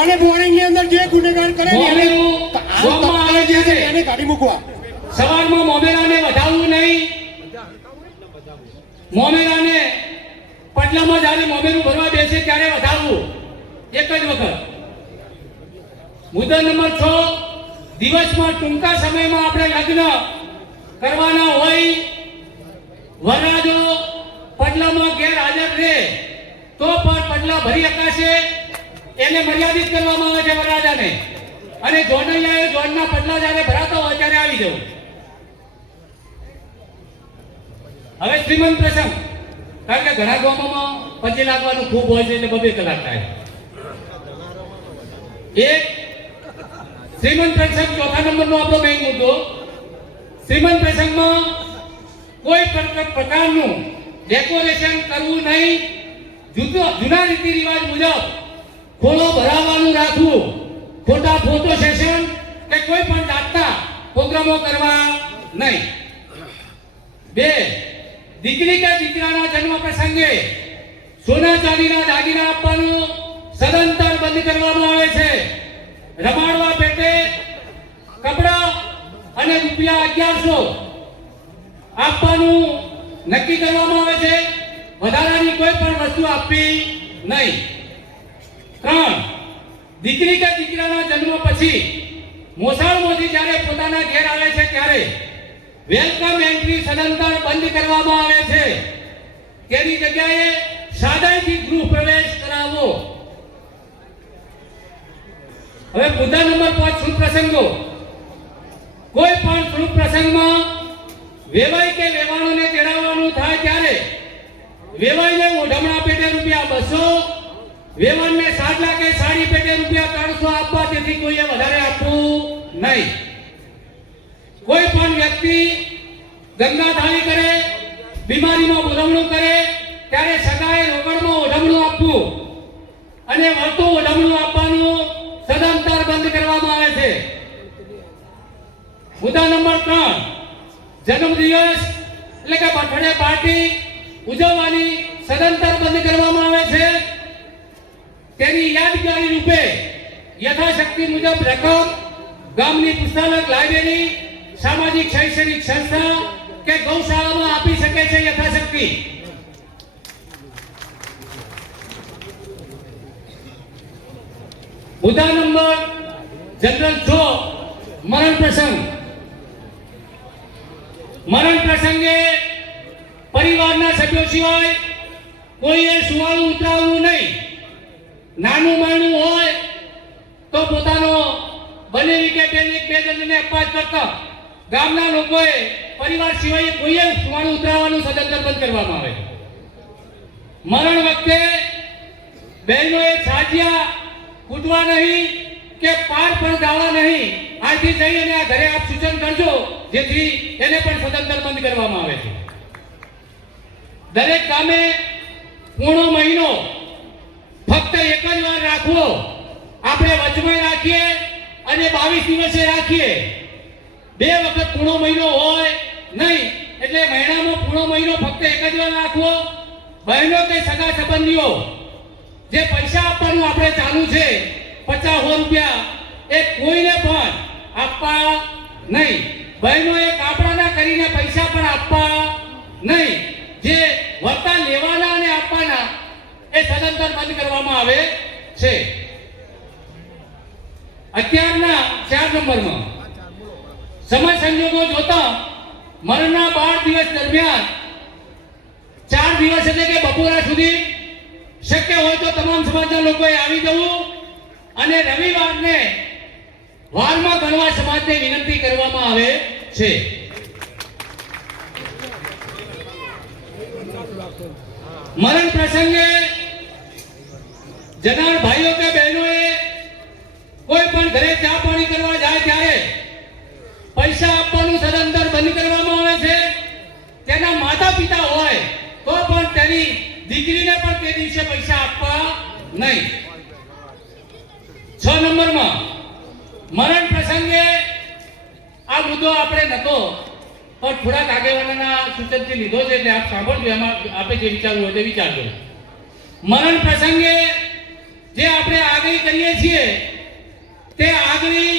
અને બોરિંગની અંદર જે ગુનેગાર કરે એને કાઢી મૂકવા. સવારમાં મોમેરાને વધાવવું નહીં. મોમેરાને પટલામાં જ્યારે મોમેરું ભરવા બેસે ત્યારે વધાવવું. એક જ વખત. મુદ્દા નંબર છ દિવસમાં ટૂંકા સમયમાં આપણે લગ્ન કરવાના હોય વરરાજો પટલામાં ગેરહાજર રહે તો પણ પટલા ભરી શકાશે એને મર્યાદિત કરવામાં આવે છે વરરાજાને અને જોનૈયાએ જોનના પટલા જ્યારે ભરાતો હોય ત્યારે આવી જવું. હવે શ્રીમંત પ્રસંગ. કારણ કે ઘણા ગામોમાં પચી લાગવાનું ખૂબ હોય છે એટલે બબે કલાક થાય. એક, શ્રીમંત પ્રસંગ ચોથા નંબરનો આપણો મેઇન મુદ્દો. શ્રીમંત પ્રસંગમાં કોઈ પ્રકારનું ડેકોરેશન કરવું નહીં. જૂના રીતિ રિવાજ મુજબ ખોળો ભરાવવાનું રાખવું. ખોટા ફોટો સેશન કે કોઈ પણ જાતના પ્રોગ્રામો કરવા નહીં. બે, દીકરી કે દીકરાના જન્મ પ્રસંગે સોના ચાંદીના દાગીના આપવાનું સદંતર બંધ કરવામાં આવે છે. રમાડવા પેટે કપડા અને રૂપિયા અગિયારસો આપવાનું નક્કી કરવામાં આવે છે. વધારાની કોઈ પણ વસ્તુ આપવી નહીં. ત્રણ દીકરી કે દીકરાના જન્મ પછી મોસાળમાંથી જ્યારે પોતાના ઘેર આવે છે ત્યારે વેલકમ એન્ટ્રી સદંતર બંધ કરવામાં આવે છે. તેની જગ્યાએ સાદાઈથી ગૃહ પ્રવેશ કરાવવો હવે મુદ્દા નંબર પાંચ શુભ પ્રસંગો. કોઈ પણ શુભ પ્રસંગમાં વેવાઈ કે વેવાણોને તેડાવવાનું થાય ત્યારે વેવાઈને ઓઢમણા પેટે રૂપિયા બસો વેવાણને સાત લાખે સાડી પેટે રૂપિયા ત્રણસો આપવા તેથી કોઈએ વધારે આપવું નહીં. કોઈ પણ વ્યક્તિ ગંગા કરે, બીમારીમાં બોલવણું કરે, ત્યારે સગાએ રોકડમાં ઓઢમણું આપવું અને વળતું ઓઢમણું આપવાનું સદંતર બંધ કરવામાં આવે છે. મુદ્દા નંબર ત્રણ જન્મદિવસ એટલે કે બર્થડે પાર્ટી ઉજવવાની સદંતર બંધ કરવામાં તેની યાદગારી રૂપે યથાશક્તિ મુજબ રકમ ગામની પુસ્તક, લાઇબ્રેરી, સામાજિક શૈક્ષણિક સંસ્થા કે ગૌશાળામાં આપી શકે છે યથાશક્તિ? મુદ્દા નંબર જનરલ છો મરણ પ્રસંગ. મરણ પ્રસંગે પરિવારના સભ્યો સિવાય કોઈએ સુવાળું ઉતરાવવું નહીં. નાનું માણું હોય તો પોતાનો બનેવી કે એક બે જણને અપવાદ કરતા ગામના લોકોએ પરિવાર સિવાય કોઈએ સુવાનું ઉતરાવવાનું સદંતર બંધ કરવામાં આવે. મરણ વખતે બહેનોએ છાજિયા કૂદવા નહીં કે પાર પણ દાવા નહીં. આથી જઈ અને આ ઘરે આપ સૂચન કરજો, જેથી એને પણ સદંતર બંધ કરવામાં આવે છે. દરેક ગામે પૂર્ણ મહિનો ફક્ત એક જ વાર રાખવો. આપણે વચમાં રાખીએ અને બાવીસ દિવસે રાખીએ. બે વખત પૂણો મહિનો હોય નહીં, એટલે મહિનામાં પૂણો મહિનો ફક્ત એક જ વાર રાખવો. બહેનો કે સગા સંબંધીઓ, જે પૈસા આપવાનું આપણે ચાલુ છે, પચાસ રૂપિયા, એ કોઈને પણ આપવા નહીં. બહેનોએ કાપડાના કરીને પૈસા પણ આપવા નહીં જે વત્તા લેવાના અને આપવાના એ સદંતર બંધ કરવામાં આવે છે. અત્યારના ચાર નંબરમાં સમય સંજોગો જોતા મરણના બાર દિવસ દરમિયાન ચાર દિવસ એટલે કે બપોરા સુધી શક્ય હોય તો તમામ સમાજના લોકોએ આવી જવું અને રવિવારને વારમાં ગણવા સમાજને વિનંતી કરવામાં આવે છે. મરણ પ્રસંગે જનાર ભાઈઓ કે બહેનોએ કોઈ પણ ઘરે ચા પાણી કરવા જાય ત્યારે પૈસા આપવાનું સદંતર બંધ કરવામાં આવે છે. તેના માતા પિતા હોય તો પણ તેની દીકરીને પણ તે દિવસે પૈસા આપવા નહીં. છ નંબરમાં, મરણ પ્રસંગે આ મુદ્દો આપણે નતો, પણ થોડાક આગેવાનના સૂચનથી લીધો છે, એટલે આપ સાંભળજો, એમાં આપે જે વિચારવું હોય તે વિચારજો. મરણ પ્રસંગે જે આપણે આગળ કરીએ છીએ તે આગળ